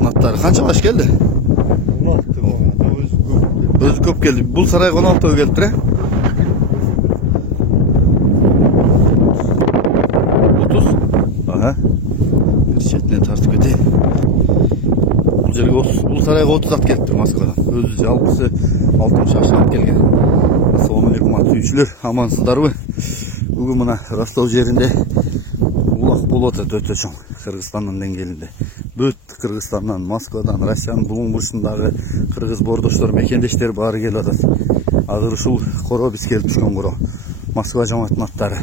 жамааттын аттары канча баш келди? 16 Өзү көп келди. Бул сарайга 16 келиптир, э? 30? Ага. Бир четинен тартып кетейин. Бул жерге 30, бул сарайга 30 ат келиптир Москвадан. Өзү жалпысы 60 ат келген. Assalomu alaykum ат сүйүүчүлөр, амансыздарбы? Бүгүн мына Ростов жеринде улак болуп атат өтө чоң. Кыргызстандын деңгээлинде. Бүт Кыргызстандан, Москвадан, Россиянын булуң бурчундагы кыргыз бордоштор, мекендештер баары келип атат. Азыр ушул коро биз келип түшкөн коро. Москва жамааттын аттары.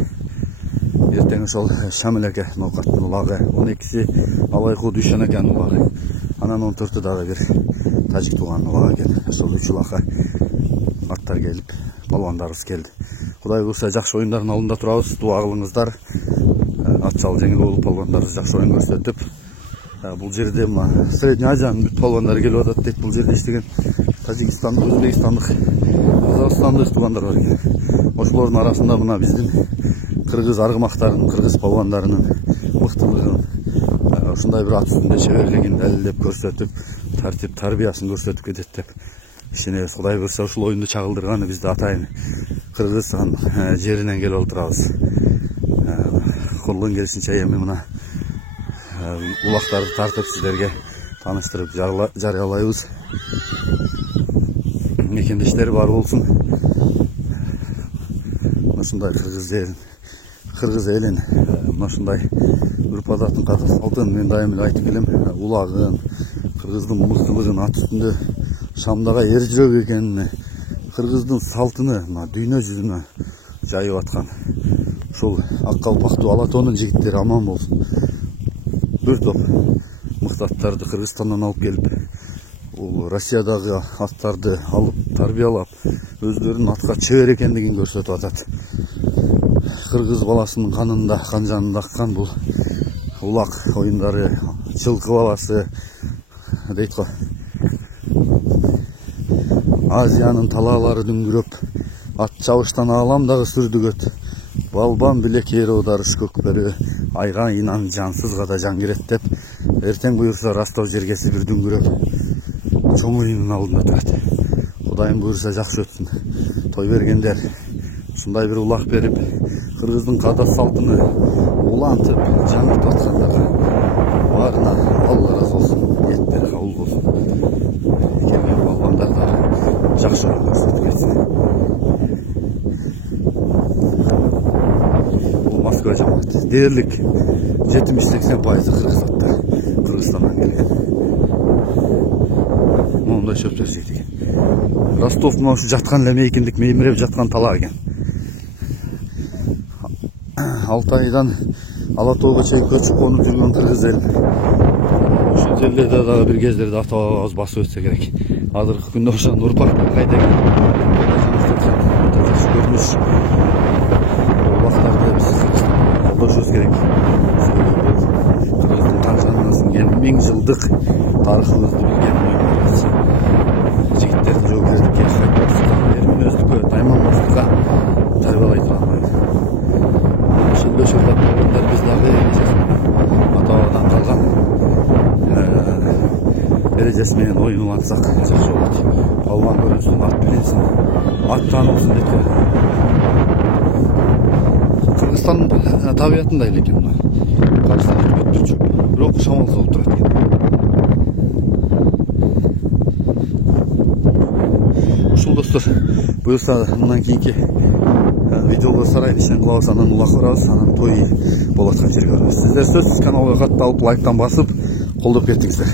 Эртең ошол Шамил аке ноокаттын улагы, 12-си Алайкуу Дүйшөн акенин улагы. Анан 14-ü дагы бир тажик тууганын улагы экен. Ошол 3 улакка аттар келип, балбандарыбыз келди. Кудай буйрса жакшы оюндардын алдында турабыз. Дуа кылыңыздар. Атчал жеңил болуп балбандарыбыз жакшы оюн көрсөтүп. Бул жерде Средний Азиянын бүт балбандары келип атат дейт. Бул жерде иштеген Тажикстандык, Өзбекстандык, Казакстандык туугандар бар экен. Ошолордун арасында мына биздин кыргыз аргымактарынын, кыргыз балбандарынын мыктылыгын, ушундай бир ат үстүндө чеберлигин далилдеп көрсөтүп, тартип тарбиясын көрсөтүп кетет деп ишенебиз. Кудай буйрса ушул оюнду чагылдырганы бизди атайын Кыргызстан жеринен келип отурабыз. Колдон келишинче эми мына улактарды тартып сиздерге тааныштырып жарыялайбыз. Мекендештер бар болсун. Ушундай кыргыз жерин, кыргыз элин, ушундай үрп адатын, ката салтын мен дайым эле айтып келем. Улагын, кыргыздын мыктылыгын, ат үстүндө Шамдага эр жүрөк экенин, кыргыздын салтыны дүйнө жүзүнө жайып аткан ушул ак калпактуу ала тоонун жигиттери аман болсун. Бир топ мыкты аттарды Кыргызстандан алып келип, Россиядагы аттарды алып тарбиялап, өздөрүнүн атка чебер экендигин көрсөтүп атат. Кыргыз баласынын канында, кан жанында аккан бул улак оюндары, жылкы баласы дейт го. Азиянын талаалары дүңгүрөп, ат чабыштан ааламдагы сүрдүгөт. Балбан билек эр оодарыш көкпөрү, айга инан жансызга да жан кирет деп, эртең буйрса Ростов жергеси бир дүңгүрөп чоң оюндун алдында турат. Кудайым буйрса жакшы өтсүн. Той бергендер ушундай бир улак берип, кыргыздын када салтыны улантып, жаңыртып аткандарга баарына Алла ыраазы болсун, ниеттери кабыл болсун. Келген балбандар да жакшы көрсөтүп кетсин. Бул Москва жамааты. Дээрлик 70-80% кыргыз аттар Кыргызстандан келген. Мондай шөптөр жейт экен. Ростов мына ушу жаткан эле мейкиндик, меймиреп жаткан талаа экен. Алтайдан Алатоого чейин көчүп конуп жүргөн кыргыз эл. Ушул жерлерде дагы бир кездерде ата-бабабыз басып өтсө керек. Азыркы күндө ошонун урпактары кайда экен? Жакшы көрүнүш. Убактарды биз колдошубуз керек. Кыргыздын канчадан сиңген 1000 жылдык тарыхыбызды билген жигиттерди жоогердикке эрминөздүккө, тайманбаздыкка тарбиялай турган ойун. Ошондой шөрлөттөр биз дагы ата-бабадан калган эрежеси менен оюн улантсак жакшы болот. Балбан көрүнсүн, ат билинсин, ат таанылсын деп. Кыргызстандын табиятында эле экен мына. Качтан өттүрчү, бирок шамал соғып турат экен. Ушул достор, буюрса мындан кийинки видеого сарайдын ишин кылабыз, анан улак барабыз, анан той болуп аткан жерге барабыз. Сиздер сөзсүз каналга катталып, лайктан басып, колдоп кеттиңиздер.